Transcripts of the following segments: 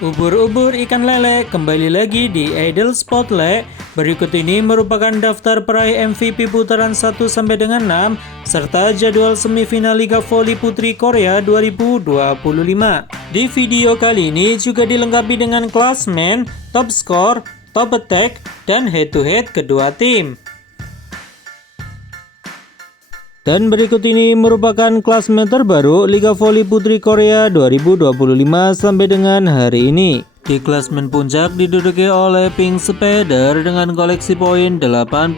Ubur-ubur ikan lele kembali lagi di Idol Spotlight. Berikut ini merupakan daftar peraih MVP putaran 1 sampai dengan 6 serta jadwal semifinal Liga Voli Putri Korea 2025. Di video kali ini juga dilengkapi dengan klasmen, top skor, top attack, dan head-to-head kedua tim. Dan berikut ini merupakan klasmen terbaru Liga Voli Putri Korea 2025 sampai dengan hari ini. Di klasmen puncak diduduki oleh Pink Spider dengan koleksi poin 81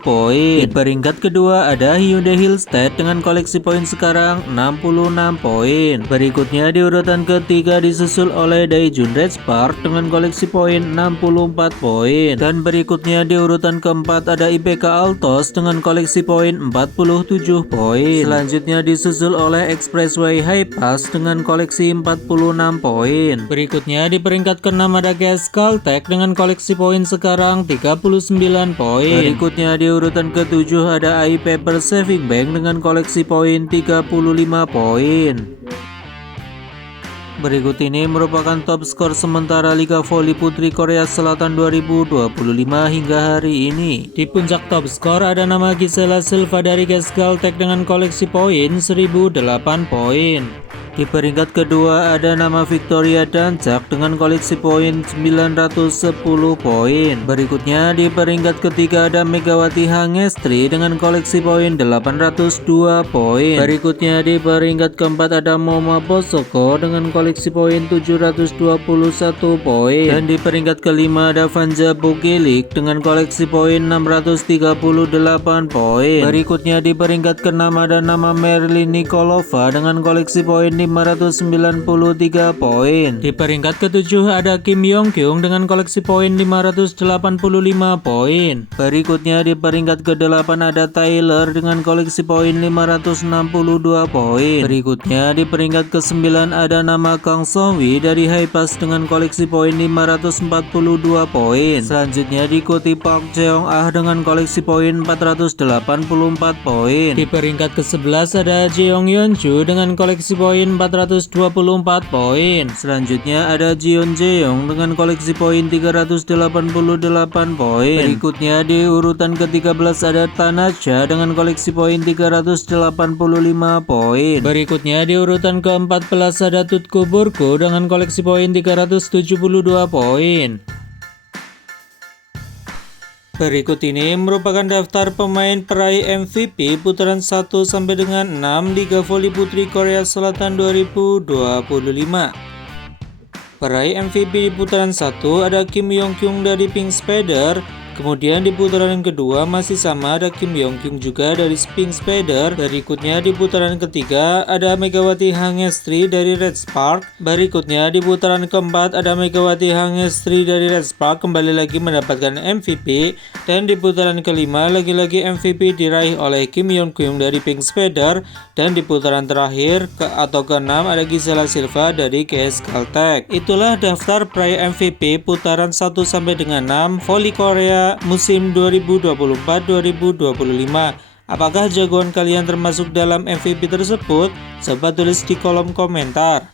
poin. Di peringkat kedua ada Hyundai Hillstead dengan koleksi poin sekarang 66 poin. Berikutnya di urutan ketiga disusul oleh Daejeon Red Spark dengan koleksi poin 64 poin. Dan berikutnya di urutan keempat ada IPK Altos dengan koleksi poin 47 poin. Selanjutnya disusul oleh Expressway High Pass dengan koleksi 46 poin. Berikutnya di peringkat ke-6 ada GS Caltech dengan koleksi poin sekarang 39 poin. Berikutnya di urutan ke-7 ada AI Paper Saving Bank dengan koleksi poin 35 poin. Berikut ini merupakan top skor sementara Liga Voli Putri Korea Selatan 2025 hingga hari ini. Di puncak top skor ada nama Gisela Silva dari GS Caltech dengan koleksi poin 1008 poin. Di peringkat kedua ada nama Victoria Dancak dengan koleksi poin 910 poin. Berikutnya di peringkat ketiga ada Megawati Hangestri dengan koleksi poin 802 poin. Berikutnya di peringkat keempat ada Moma Bosoko dengan koleksi poin 721 poin. Dan di peringkat kelima ada Vanja Bukilik dengan koleksi poin 638 poin. Berikutnya di peringkat keenam ada nama Merlin Nikolova dengan koleksi poin 593 poin. Di peringkat ketujuh ada Kim Yong Kyung dengan koleksi poin 585 poin. Berikutnya di peringkat ke-8 ada Tyler dengan koleksi poin 562 poin. Berikutnya di peringkat ke-9 ada nama Kang Sohwi dari High Pass dengan koleksi poin 542 poin. Selanjutnya diikuti Park Jeong Ah dengan koleksi poin 484 poin. Di peringkat ke-11 ada Jeong Yeonju dengan koleksi poin 424 poin. Selanjutnya ada Jeon Jeong dengan koleksi poin 388 poin. Berikutnya di urutan ke-13 ada Tanasha dengan koleksi poin 385 poin. Berikutnya di urutan ke-14 ada Tutku Burko dengan koleksi poin 372 poin. Berikut ini merupakan daftar pemain peraih MVP putaran 1 sampai dengan 6 Liga Voli Putri Korea Selatan 2025. Peraih MVP di putaran 1 ada Kim Yong Kyung dari Pink Spider. Kemudian di putaran kedua masih sama ada Kim Yong Kyung juga dari Pink Spider. Berikutnya di putaran ketiga ada Megawati Hangestri dari Red Spark. Berikutnya di putaran keempat ada Megawati Hangestri dari Red Spark kembali lagi mendapatkan MVP. Dan di putaran kelima lagi-lagi MVP diraih oleh Kim Yong Kyung dari Pink Spider. Dan di putaran terakhir atau keenam ada Gisela Silva dari GS Caltech. Itulah daftar peraih MVP putaran 1 sampai dengan 6 Voli Korea musim 2024-2025. Apakah jagoan kalian termasuk dalam MVP tersebut? Coba tulis di kolom komentar.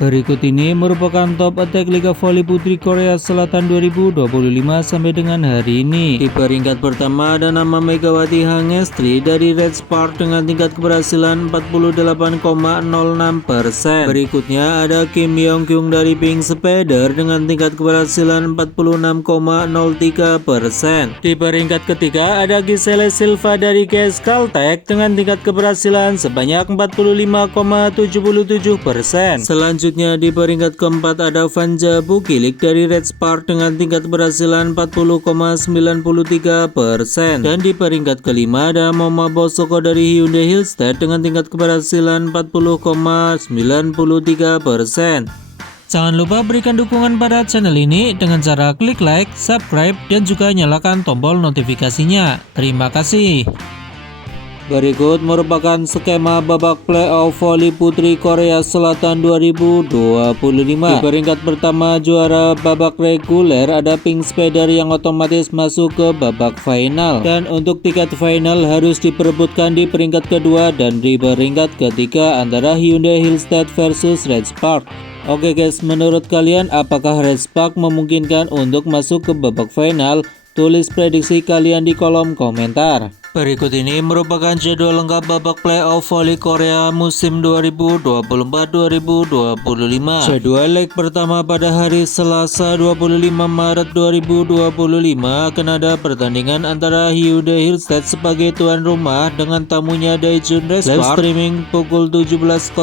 Berikut ini merupakan top attack Liga Voli Putri Korea Selatan 2025 sampai dengan hari ini. Di peringkat pertama ada nama Megawati Hangestri dari Red Spark dengan tingkat keberhasilan 48,06%. Berikutnya ada Kim Yong Kyung dari Pink Spider dengan tingkat keberhasilan 46,03%. Di peringkat ketiga ada Gisela Silva dari GS Caltech dengan tingkat keberhasilan sebanyak 45,77%. Selanjutnya di peringkat keempat ada Vanja Bukilik dari Red Spark dengan tingkat keberhasilan 40,93%. Dan di peringkat kelima ada Moma Bosoko dari Hyundai Hillstead dengan tingkat keberhasilan 40,93%. Jangan lupa berikan dukungan pada channel ini dengan cara klik like, subscribe, dan juga nyalakan tombol notifikasinya. Terima kasih. Berikut merupakan skema babak playoff voli putri Korea Selatan 2025. Di peringkat pertama juara babak reguler ada Pink Spider yang otomatis masuk ke babak final. Dan untuk tiket final harus diperebutkan di peringkat kedua dan di peringkat ketiga antara Hyundai Hillstead versus Red Spark. Oke guys, menurut kalian apakah Red Spark memungkinkan untuk masuk ke babak final? Tulis prediksi kalian di kolom komentar. Berikut ini merupakan jadwal lengkap babak playoff voli Korea musim 2024-2025. Jadwal leg pertama pada hari Selasa 25 Maret 2025 akan ada pertandingan antara Hyundai Hillstead sebagai tuan rumah dengan tamunya Daejeon Red Spark. Live streaming pukul 17.00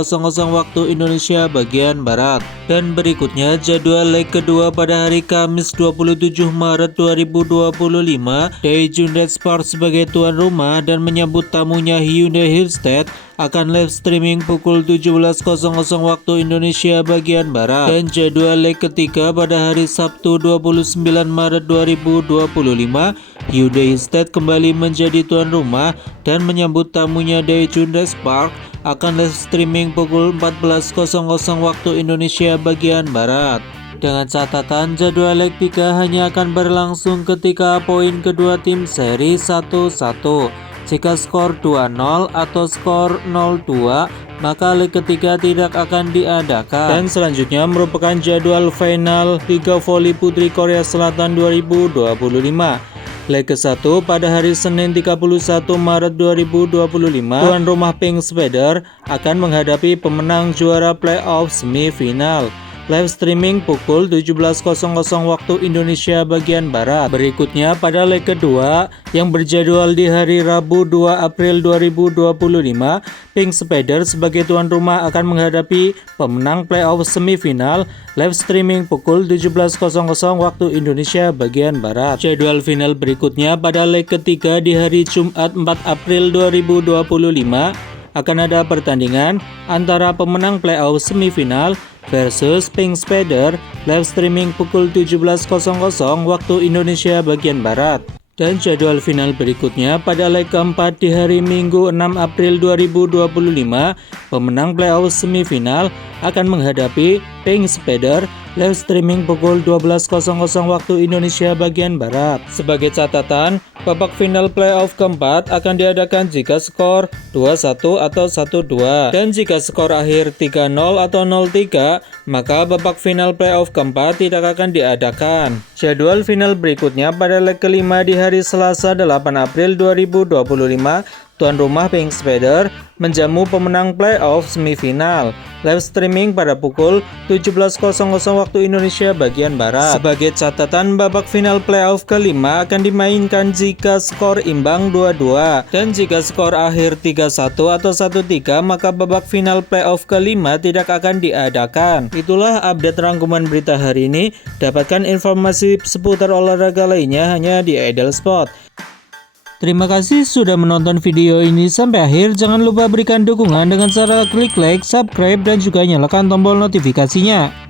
waktu Indonesia bagian Barat. Dan berikutnya jadwal leg kedua pada hari Kamis 27 Maret 2025. Daejeon Red Spark sebagai tuan rumah dan menyambut tamunya Hyundai Hillstead akan live streaming pukul 17.00 waktu Indonesia bagian Barat. Dan jadwal leg ketiga pada hari Sabtu 29 Maret 2025, Hyundai Hillstead kembali menjadi tuan rumah dan menyambut tamunya Daejeon Red Spark akan live streaming pukul 14.00 waktu Indonesia bagian Barat. Dengan catatan jadwal leg 3 hanya akan berlangsung ketika poin kedua tim seri 1-1. Jika skor 2-0 atau skor 0-2, maka leg ketiga tidak akan diadakan. Dan selanjutnya merupakan jadwal final Liga Voli Putri Korea Selatan 2025. Leg ke-1 pada hari Senin 31 Maret 2025, tuan rumah Pink Spider akan menghadapi pemenang juara playoff semifinal. Live streaming pukul 17.00 waktu Indonesia bagian Barat. Berikutnya pada leg kedua yang berjadwal di hari Rabu 2 April 2025, Pink Spider sebagai tuan rumah akan menghadapi pemenang playoff semifinal. Live streaming pukul 17.00 waktu Indonesia bagian Barat. Jadwal final berikutnya pada leg ketiga di hari Jumat 4 April 2025 akan ada pertandingan antara pemenang playoff semifinal versus Pink Spider. Live streaming pukul 17.00 waktu Indonesia bagian Barat. Dan jadwal final berikutnya pada leg keempat di hari Minggu 6 April 2025, pemenang playoff semifinal akan menghadapi Pink Spider. Live streaming pukul 12.00 waktu Indonesia bagian Barat. Sebagai catatan, babak final playoff keempat akan diadakan jika skor 2-1 atau 1-2. Dan jika skor akhir 3-0 atau 0-3, maka babak final playoff keempat tidak akan diadakan. Jadwal final berikutnya pada leg kelima di hari Selasa 8 April 2025, tuan rumah Pink Spider menjamu pemenang playoff semifinal. Live streaming pada pukul 17.00 waktu Indonesia bagian Barat. Sebagai catatan, babak final playoff kelima akan dimainkan jika skor imbang 2-2. Dan jika skor akhir 3-1 atau 1-3, maka babak final playoff kelima tidak akan diadakan. Itulah update rangkuman berita hari ini. Dapatkan informasi seputar olahraga lainnya hanya di Idol Sport. Terima kasih sudah menonton video ini sampai akhir. Jangan lupa berikan dukungan dengan cara klik like, subscribe, dan juga nyalakan tombol notifikasinya.